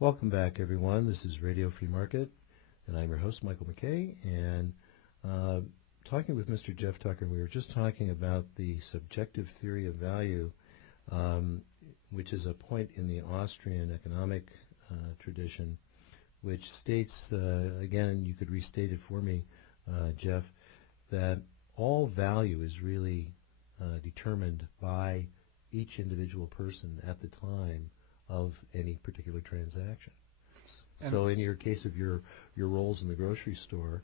Welcome back, everyone. This is Radio Free Market, and I'm your host, Michael McKay, and talking with Mr. Jeff Tucker. We were just talking about the subjective theory of value, which is a point in the Austrian economic tradition, which states, again, you could restate it for me, Jeff, that all value is really determined by each individual person at the time of any particular transaction. And so in your case of your rolls in the grocery store,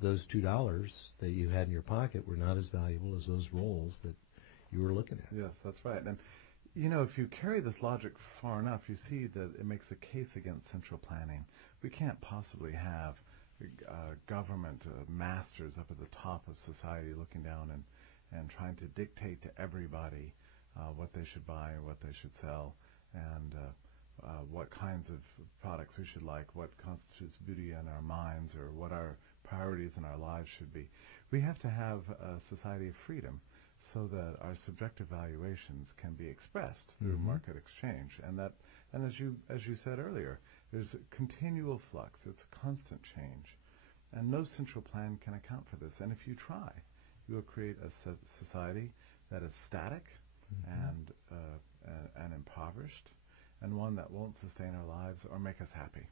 those $2 that you had in your pocket were not as valuable as those rolls that you were looking at. Yes, that's right. And you know, if you carry this logic far enough, you see that it makes a case against central planning. We can't possibly have government masters up at the top of society looking down and trying to dictate to everybody what they should buy or what they should sell, and what kinds of products we should like, what constitutes beauty in our minds, or what our priorities in our lives should be. We have to have a society of freedom so that our subjective valuations can be expressed through market exchange. And as you said earlier, there's a continual flux. It's a constant change. And no central plan can account for this. And if you try, you will create a society that is static and impoverished, and one that won't sustain our lives or make us happy.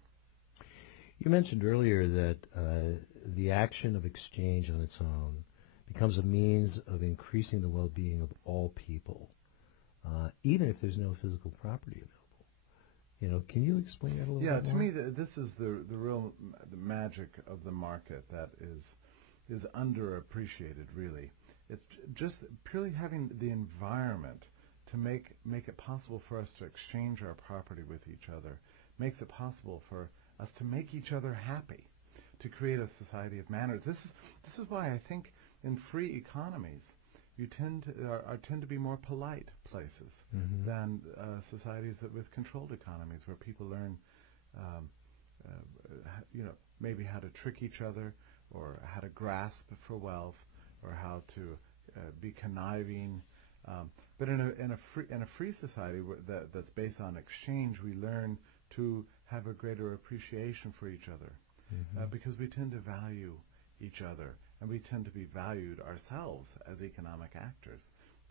You mentioned earlier that the action of exchange on its own becomes a means of increasing the well-being of all people, even if there's no physical property available. You know, can you explain that a little bit more? Yeah, to me, this is the real magic of the market that is underappreciated, really. It's just purely having the environment to make it possible for us to exchange our property with each other, makes it possible for us to make each other happy, to create a society of manners. This is why I think in free economies you tend to be more polite places than societies with controlled economies, where people learn, maybe how to trick each other, or how to grasp for wealth, or how to be conniving. But in a free society that's based on exchange, we learn to have a greater appreciation for each other, because we tend to value each other, and we tend to be valued ourselves as economic actors.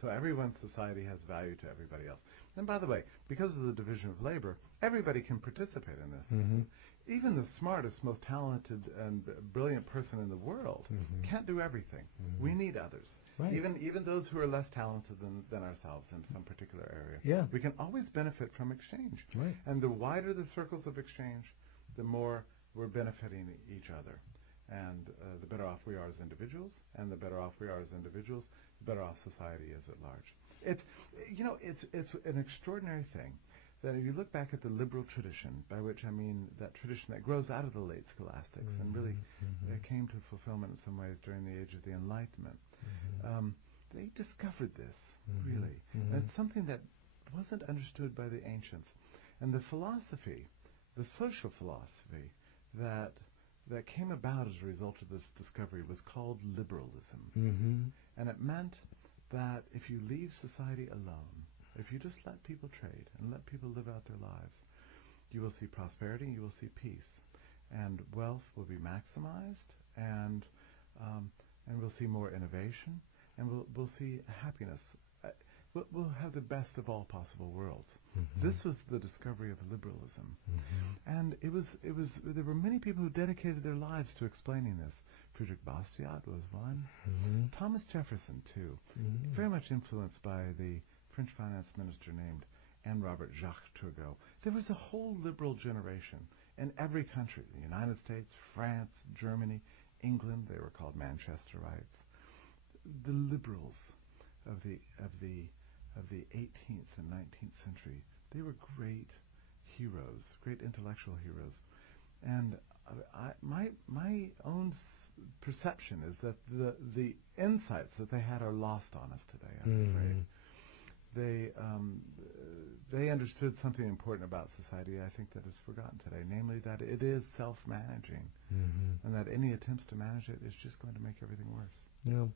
So everyone's society has value to everybody else. And by the way, because of the division of labor, everybody can participate in this. Even the smartest, most talented, and brilliant person in the world can't do everything. We need others. Right. Even those who are less talented than ourselves in some particular area. Yeah. We can always benefit from exchange. Right. And the wider the circles of exchange, the more we're benefiting each other. And the better off we are as individuals, and the better off we are as individuals, the better off society is at large. It's an extraordinary thing that if you look back at the liberal tradition, by which I mean that tradition that grows out of the late scholastics and really came to fulfillment in some ways during the age of the Enlightenment, they discovered this, really. And it's something that wasn't understood by the ancients. And the philosophy, the social philosophy that came about as a result of this discovery was called liberalism. And it meant that if you leave society alone, if you just let people trade and let people live out their lives, you will see prosperity, you will see peace, and wealth will be maximized, and we'll see more innovation, and we'll see happiness. We'll have the best of all possible worlds. This was the discovery of liberalism, and there were many people who dedicated their lives to explaining this. Friedrich Bastiat was one. Thomas Jefferson too, very much influenced by the French finance minister named Anne Robert Jacques Turgot. There was a whole liberal generation in every country: the United States, France, Germany, England. They were called Manchesterites. The liberals of the 18th and 19th century, they were great heroes, great intellectual heroes. And my own perception is that the insights that they had are lost on us today, I'm afraid. They understood something important about society, I think, that is forgotten today, namely that it is self-managing, and that any attempts to manage it is just going to make everything worse. Yeah.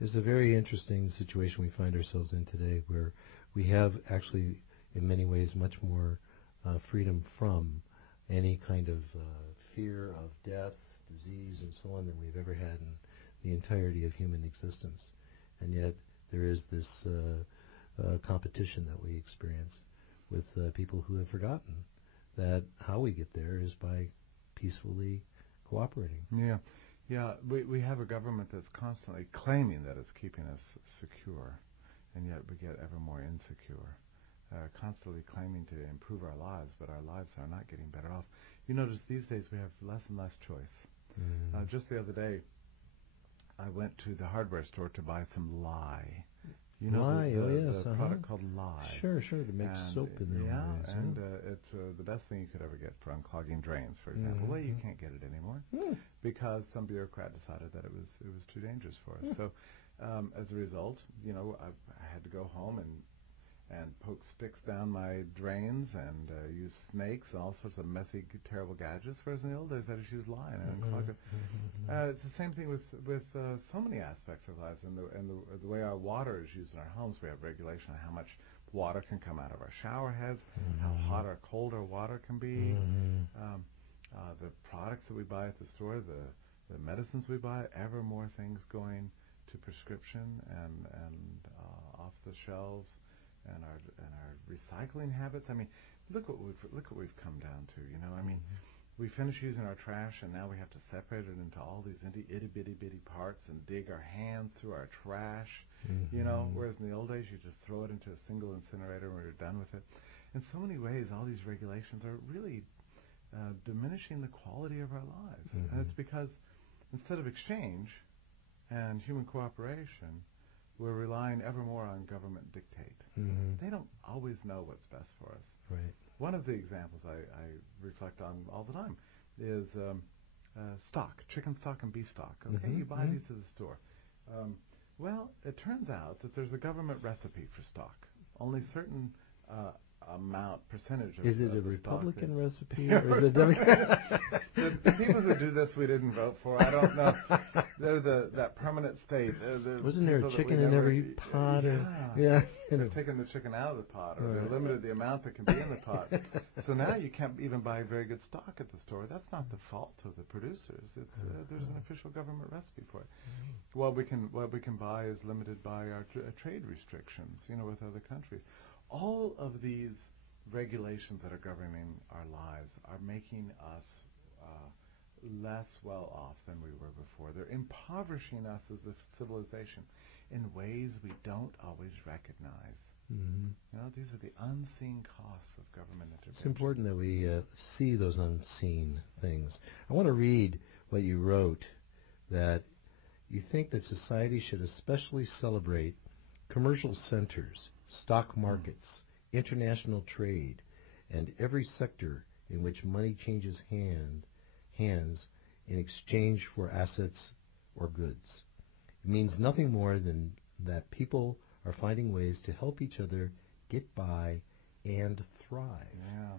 It's a very interesting situation we find ourselves in today, where we have actually, in many ways, much more freedom from any kind of fear of death, disease, and so on than we've ever had in the entirety of human existence. And yet there is this competition that we experience with people who have forgotten that how we get there is by peacefully cooperating. Yeah. Yeah, we have a government that's constantly claiming that it's keeping us secure, and yet we get ever more insecure. Constantly claiming to improve our lives, but our lives are not getting better off. You notice these days we have less and less choice. Just the other day, I went to the hardware store to buy some lye. You know, lye, the product called lye. Sure, to make soap in there. Yeah, and it's the best thing you could ever get for unclogging drains, for example. Well, you can't get it anymore because some bureaucrat decided that it was too dangerous for us. So, as a result, you know, I had to go home and poke sticks down my drains and use snakes and all sorts of messy, terrible gadgets. Whereas in the old days, I just used lye and unclog it. It's the same thing with so many aspects of lives, and the way our water is used in our homes. We have regulation on how much water can come out of our shower heads, how hot or cold our water can be, the products that we buy at the store, the medicines we buy, ever more things going to prescription and off the shelves. And our recycling habits. I mean, look what we've come down to. You know, I mean, we finish using our trash, and now we have to separate it into all these itty bitty parts and dig our hands through our trash. You know, whereas in the old days you just throw it into a single incinerator when you're done with it. In so many ways, all these regulations are really diminishing the quality of our lives, and it's because instead of exchange and human cooperation, we're relying ever more on government dictate. They don't always know what's best for us. Right. One of the examples I reflect on all the time is stock, chicken stock and beef stock. Okay, you buy these at the store. Well, it turns out that there's a government recipe for stock. Only certain percentage of is it a the Republican recipe or is it Democrat? the people who do this we didn't vote for. I don't know. They're that permanent state. Wasn't there a chicken in every pot? Yeah. They're taking the chicken out of the pot, or they limited the amount that can be in the pot. So now you can't even buy very good stock at the store. That's not the fault of the producers. It's there's an official government recipe for it. What we can buy is limited by our trade restrictions, you know, with other countries. All of these regulations that are governing our lives are making us less well off than we were before. They're impoverishing us as a civilization in ways we don't always recognize. You know, these are the unseen costs of government intervention. It's important that we see those unseen things. I want to read what you wrote, that you think that society should especially celebrate commercial centers, stock markets, international trade, and every sector in which money changes hands in exchange for assets or goods. It means nothing more than that people are finding ways to help each other get by and thrive. Yeah.